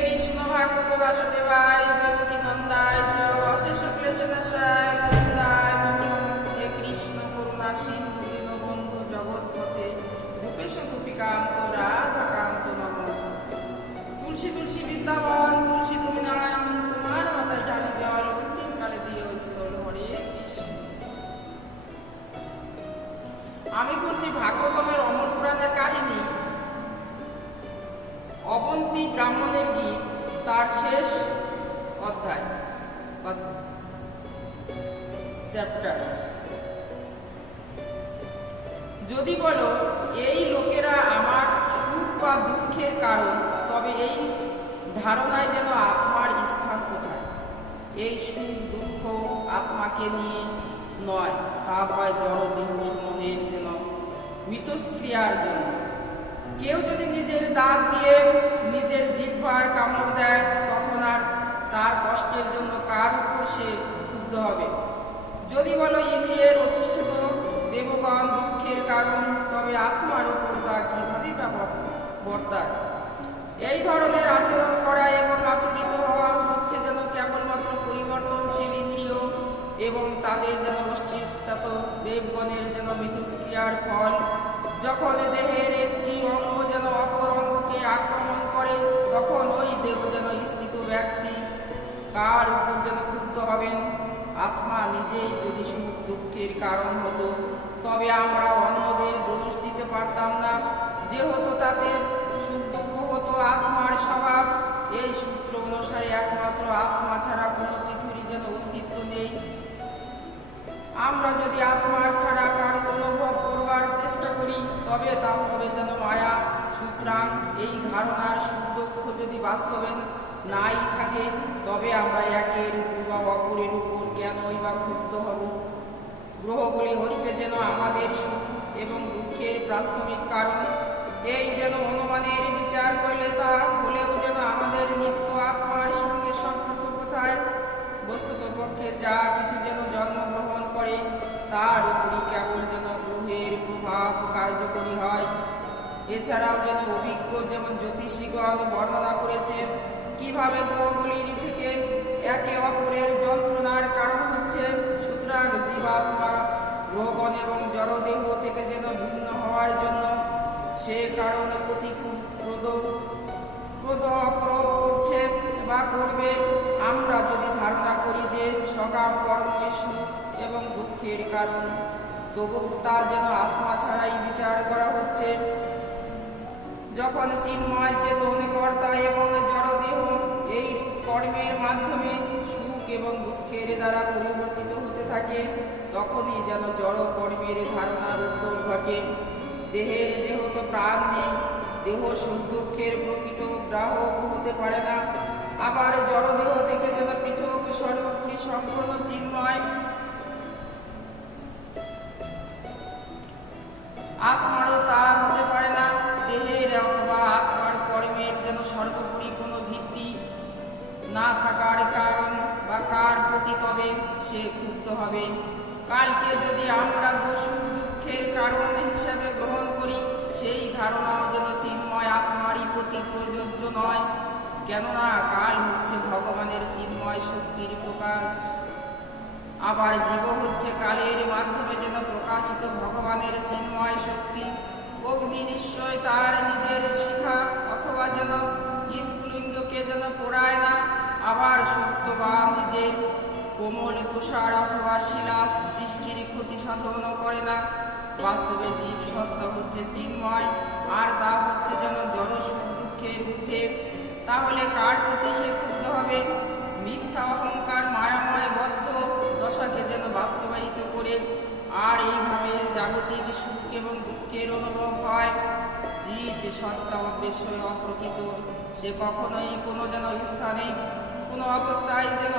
কৃষ্ণ ভাগবত বাসুদেবায় দেবকী নন্দায় চ অশেষ ক্লেশনাশায় গোবিন্দায় নমঃ। হে কৃষ্ণ করুণা সিন্ধু দীনবন্ধু জগৎপতে গোপেশ গোপিকান্ত রাধাকান্ত নমস্তুতে। তুলসী তুলসী বৃন্দাবন তুলসী তুমি নারায়ণ, তোমার মাথায় ঢালি জল অন্তিম কালে দিও স্থল। হরে কৃষ্ণ। আমি বলছি ভাগবতমের অমর পুরাণের কাহিনী অবন্তী ব্রাহ্মণের গীত, তার শেষ অধ্যায় বা চ্যাপ্টার। যদি বলো এই লোকেরা আমার সুখ বা দুঃখের কারণ, তবে এই ধারণায় যেন আত্মার স্থান কোথায়? এই সুখ দুঃখ আত্মাকে নিয়ে নয়, তা হয় জড় দেহ সমূহের যেন মিথস্ক্রিয়ার জন্য। কেউ যদি নিজের দাঁত দিয়ে নিজের জিহ্বার কামড় দেয়, তখন আর তার কষ্টের জন্য কার উপর সে ক্ষুব্ধ হবে? যদি বলো ইন্দ্রিয়ের অধিষ্ঠিত দেবগণ দুঃখের কারণ, তবে আত্মার উপর তা কিভাবে বর্তায়? এই ধরনের আচরণ করা এবং আচরিত হওয়া হচ্ছে যেন কেবলমাত্র পরিবর্তনশীল ইন্দ্রিয় এবং তাদের যেন মস্তিষ্কজাত দেবগণের যেন মিথস্ক্রিয়ার ফল। যখন দেহের একটি অঙ্গ যেন অপর অঙ্গকে আক্রমণ করে, তখন ওই দেহ যেন স্থিত ব্যক্তি কার উপর যেন ক্ষুব্ধ হবেন? আত্মা নিজেই যদি সুখ দুঃখের কারণ হতো, তবে আমরা অন্যদের দোষ দিতে পারতাম না। যেহেতু তাদের সুখ দুঃখ হতো আত্মার স্বভাব, এই সূত্র অনুসারে একমাত্র আত্মা ছাড়া কোনো কিছুরই যেন অস্তিত্ব নেই। আমরা যদি আত্মার ছাড়া কারো অনুভব করবার চেষ্টা করি, তবে তা হবে যেন মায়া। সুতরাং এই ধারণার সুখ দুঃখ যদি বাস্তবে নাই থাকে, তবে আমরা একের উপর বা অপরের উপর কেনই বা ক্ষুব্ধ হব? গ্রহগুলি হচ্ছে যেন আমাদের সুখ এবং দুঃখের প্রাথমিক কারণ। এই যেন অনুমানের বিচার করলে তা হলেও যেন আমাদের নিত্য আত্মার সঙ্গে সম্পর্ক কোথায়? বস্তুত পক্ষে যা কিছু যেন জন্মগ্রহণ করে, তার উপরই কেবল যেন গ্রহের প্রভাব কার্যকরী হয়। এছাড়াও যেন অভিজ্ঞ যেমন জ্যোতিষীগণ বর্ণনা করেছেন কিভাবে গ্রহগুলির থেকে একে অপরের যন্ত্রণার কারণ হচ্ছে। সুতরাং জীবাত্মা গ্রহগণ এবং জড়দেহ থেকে যেন ভিন্ন হওয়ার জন্য সে কারণে প্রতিকূল প্রয়োগ করছে বা করবে। আমরা যদি ধারণা করি যে সকাম কর্মই সুখ এবং দুঃখের কারণ, তবু তা যেন আত্মা ছাড়াই বিচার করা হচ্ছে। যখন চিন্ময় চেতন কর্তা এবং জড়দেহ এই রূপ কর্মের মাধ্যমে সুখ এবং দুঃখের দ্বারা পরিবর্তিত হতে থাকে, তখনই যেন জড় কর্মের ধারণার উদ্ভব ঘটে। দেহের যেহেতু প্রাণ নেই, দেহ সুখ দুঃখের প্রকৃত গ্রাহক হতে পারে না। আবার জড়দেহ থেকে যেন পৃথক সর্বোপরি সম্পূর্ণ চিন্ময় আত্মারও তা হতে পারে না। দেহের অথবা আত্মার কর্মের যেন সর্বোপরি কোনো ভিত্তি না থাকার কারণ বা কার প্রতি তবে সে ক্ষুব্ধ হবে? কালকে যদি আমরা সুখ দুঃখের কারণ হিসাবে গ্রহণ করি, সেই ধারণাও যেন চিন্ময় আত্মারই প্রতি প্রযোজ্য নয়। কেননা কাল হচ্ছে ভগবানের চিন্ময় শক্তির প্রকাশ, আবার জীব হচ্ছে কালের মাধ্যমে যেন প্রকাশিত ভগবানের চিন্ময় শক্তি। অগ্নি নিশ্চয় তার নিজের শিখা অথবা যেন স্ফুলিঙ্গকে যেন পোড়ায় না, আবার সত্য বা নিজের কোমল তুষার অথবা শিলা দৃষ্টির ক্ষতি সাধনও করে না। বাস্তবে জীব সত্তা হচ্ছে চিন্ময়, আর তা হচ্ছে যেন জড় সুখ দুঃখের ঊর্ধ্বে। তাহলে কার প্রতি সে ক্ষুব্ধ হবে? মিথ্যা অহংকার মায়াময় বদ্ধ দশাকে যেন বাস্তবায়িত করে, আর এইভাবে জাগতিক সুখ এবং দুঃখের অনুভব হয়। জীব সত্তা অবশ্যই অপ্রকৃত, সে কখনোই কোনো যেন স্থানে কোনো অবস্থায় যেন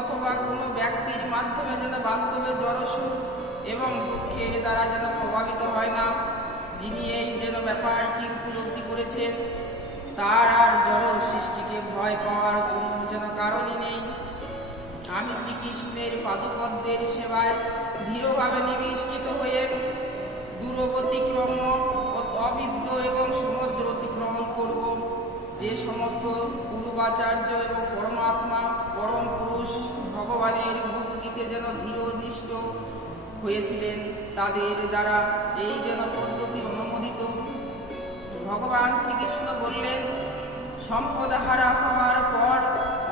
অথবা কোনো ব্যক্তির মাধ্যমে যেন বাস্তবে জড় সুখ এবং দুঃখের দ্বারা যেন প্রভাবিত হয় না। যিনি এই যেন ব্যাপারটি উপলব্ধি করেছেন, তার আর জড় সৃষ্টিকে ভয় পাওয়ার কোনো যেন কারণই নেই। আমি শ্রীকৃষ্ণের পাদপদ্মের সেবায় দৃঢ়ভাবে নিবিষ্কৃত হয়ে দূরবর্তীক্রম অবিদ্য এবং সমুদ্র অতিক্রমণ করব। যে সময় সমস্ত পূর্বাচার্য এবং পরমাত্মা পরম পুরুষ ভগবানের ভক্তিতে যেন ধীরনিষ্ঠ হয়েছিলেন, তাদের দ্বারা এই যেন পদ্ধতি অনুমোদিত। ভগবান শ্রীকৃষ্ণ বললেন, সম্পদহারা হওয়ার পর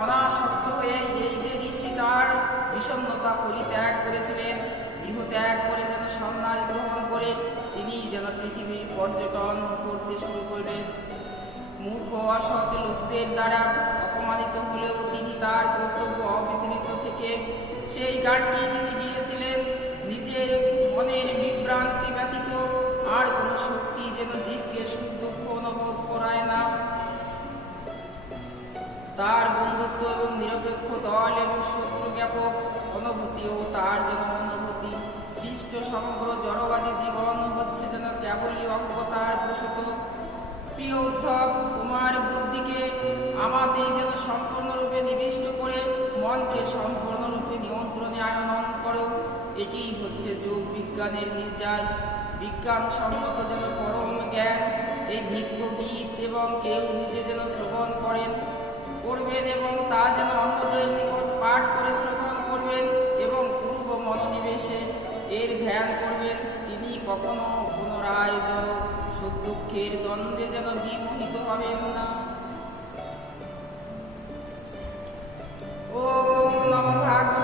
অনাসক্ত হয়ে এই যে ঋষি তার বিষণ্ণতা পরিত্যাগ করেছিলেন, গৃহত্যাগ করে যেন সন্ন্যাস গ্রহণ করে তিনি যেন পৃথিবীর পর্যটন করতে শুরু করলেন। মূর্খ অসৎ লোকদের দ্বারা অপমানিত হলেও তিনি তার কর্তব্য অবিচলিত থেকে সেই গানটি তিনি গিয়েছিলেন। নিজের মনের বিভ্রান্তি ব্যতীত আর কোনো শক্তি যেন জীবকে সুখ দুঃখ অনুভব করায় না। তার বন্ধুত্ব এবং নিরপেক্ষ দল এবং শত্রু জ্ঞাপক অনুভূতিও তার যেন অনুভূতি। সৃষ্ট সমগ্র জড়বাদী জীবন হচ্ছে যেন কেবলই অজ্ঞতার প্রসূত। প্রিয় উদ্ধব, তোমার বুদ্ধিকে আমাদের যেন সম্পূর্ণরূপে নিবিষ্ট করে মনকে সম্পূর্ণরূপে নিয়ন্ত্রণে আনয়ন করো। এটি হচ্ছে যোগ বিজ্ঞানের নির্যাস। বিজ্ঞানসম্মত যেন পরম জ্ঞান এই ভিক্ষ গীত এবং কেউ নিজে যেন শ্রবণ করবেন এবং তা যেন অন্যদের নিকট পাঠ করে শ্রবণ করবেন এবং পূর্ব মনোনিবেশে এর ধ্যান করবেন। তিনি কখনো পুনরায় জড় সুখ দুঃখের দ্বন্দ্বে যেন বিমোহিত হবেন না। ওম নমঃ ভাগবতে